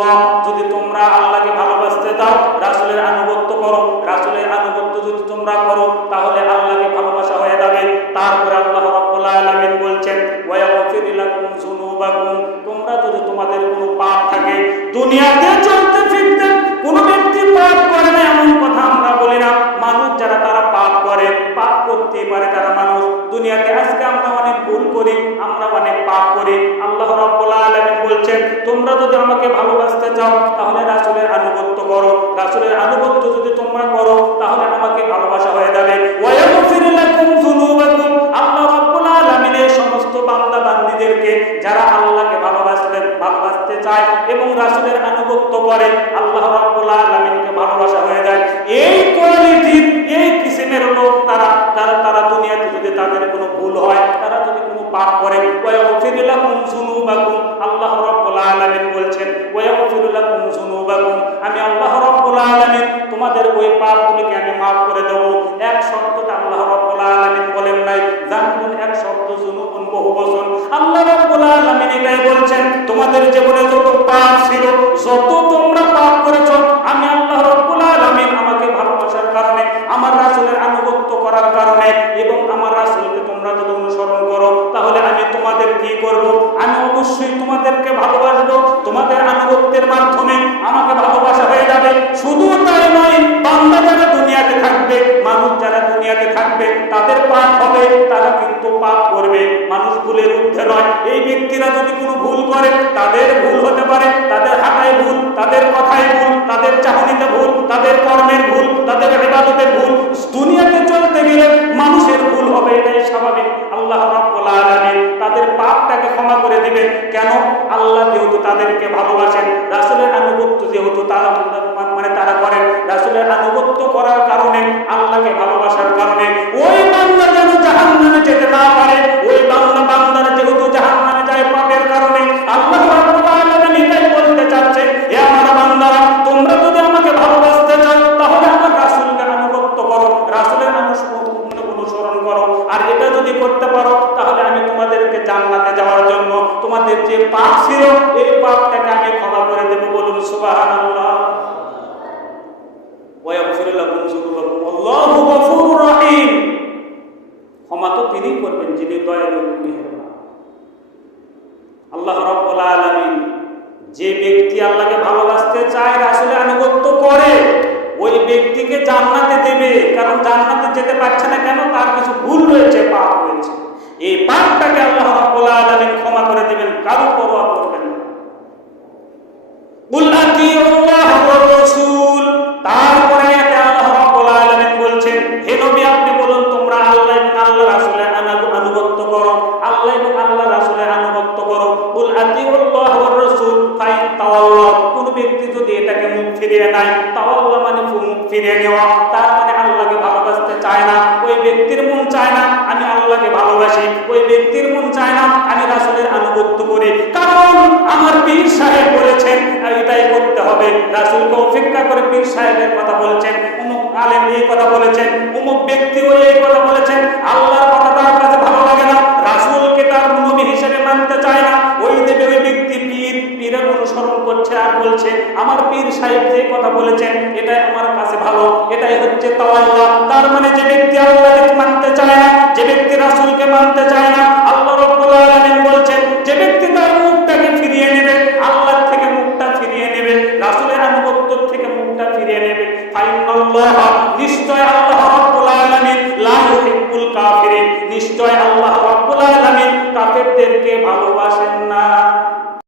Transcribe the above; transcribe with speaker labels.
Speaker 1: আল্লাহ যদি তোমরা আল্লাহকে ভালোবাসতে চাও, রাসূলের আনুগত্য করো। রাসূলের আনুগত্য যদি তোমরা করো, তাহলে আল্লাহকে ভালোবাসা হয়ে যাবে। তারপরে আল্লাহ রাব্বুল বলছেন তোমরা যদি তোমাদের কোনো পাপ থাকে, দুনিয়াতে চলতে ফিরতে ব্যক্তি পাপ করে না, এমন কথা আমরা বলি না। মানুষ যারা তারা পাপ করে, পাপ করতে পারে তারা মানুষ। দুনিয়াতে আজকে আমরা অনেক ভুল করি, আমরা অনেক পাপ করি বলছেন তোমরা যদি আমাকে ভালোবাসতে চাও, তাহলে রাসূলের আনুগত্য করো। রাসূলের আনুগত্য যদি তোমরা করো, তাহলে আমাকে ভালোবাসা হয়ে যাবে। ওয়া এবং রাসূলের আনুগত্য করে, আল্লাহ ভালোবাসা হয়ে যায়। এই এই কিসিমের লোক তারা তারা তারা দুনিয়াতে যদি তাদের কোনো ভুল হয়, তারা যদি কোনো পাপ করে ওয়াগফির লাকুম যুনুবাকুম। আল্লাহ ওই পাপগুলিকে আমি maaf করে দেব। এক শর্তটা আল্লাহ রাব্বুল আলামিন বলেন নাই, জানবুন এক শর্ত যুনুবুন বহু বচন। আল্লাহ রাব্বুল আলামিন এটাই বলছেন, তোমাদের জীবনে যত পাপ ছিল, যত তোমরা পাপ করেছ, আমি আল্লাহ রাব্বুল আলামিন আমাকে ভালোবাসার কারণে, আমার রাসূলের আনুগত্য করার কারণে এবং আমার রাসূলকে তোমরা যদি অনুসরণ করো, তাহলে আমি তোমাদের কি করব? আমি অবশ্যই তোমাদেরকে ভালোবাসবো। তোমাদের আনুগত্যের মাধ্যমে আমাকে ভালোবাসা হয়ে যাবে। শুধু দুনিয়াতে থাকবে, তাদের পাপ হবে, তারা কিন্তু পাপ করবে। মানুষ ভুলের ঊর্ধ্বে নয়। এই ব্যক্তিরা যদি কোনো ভুল করে, তাদের ভুল হতে পারে। তাদের হাঁটায় ভুল, তাদের কথায় ভুল, তাদের চাহনিতে ভুল, তাদের কর্মের ভুল, তাদের ইবাদতের ভুল। দুনিয়াতে চলতে গেলে মানুষের ভুল হবে, এটাই স্বাভাবিক। আল্লাহ রাব্বুল আলামিন তাদের পাপটাকে ক্ষমা করে দিবেন। কেন? আল্লাহ যেহেতু তাদেরকে ভালোবাসেন, রাসূলের আনুগত্য যেহেতু তারা মানে তারা করেন, রাসূলের আনুগত্য করার কারণে পাপ ছিল এই পাপটাকে আমি ক্ষমা করে দেব বলুন ইয়াগফিরু আল্লাহু ক্ষমা তো তিনিই করবেন, যিনি দয়ালু আল্লাহ রাব্বুল আলামিন যে ব্যক্তি আল্লাহকে ভালোবাসতে চায়, রাসূলের আনুগত্য করে, ওই ব্যক্তিকে জান্নাতে দেবে। কারণ জান্নাতে যেতে পারছে না কেন? তার কিছু ভুল রয়েছে। মুখ ফিরিয়ে নেয় তাওয়াল্লাহ মানে ফু- মুখ ফিরিয়ে নেওয়া। তার মানে আল্লাহকে ভালোবাসতে চায় না। ওই ব্যক্তির মন চায় না, আমি আল্লাহকে ভালোবাসি। ওই ব্যক্তির মন চায় না, আমি রাসূলের আনুগত্য করি। কারণ আমার পীর সাহেব বলেছেন এটাই করতে হবে। রাসূলকে অপেক্ষা করে পীর সাহেবের কথা বলেছেন অমুক আলেম এই কথা বলেছেন অমুক ব্যক্তিও এই কথা বলেছেন, আল্লাহর কথা তার কাছে ভালো লাগে না। রাসূলকে তার নবী হিসেবে মানতে চায় না। ওই দেবে আর বলছে, আমার পীর সাহেব যে কথা বলেছেন, এটাই আমার কাছে ভালো, এটাই হচ্ছে তাওয়াল্লাহ তার মানে যে ব্যক্তি আল্লাহকে মানতে চায় না, যে ব্যক্তি রাসূলকে মানতে চায় না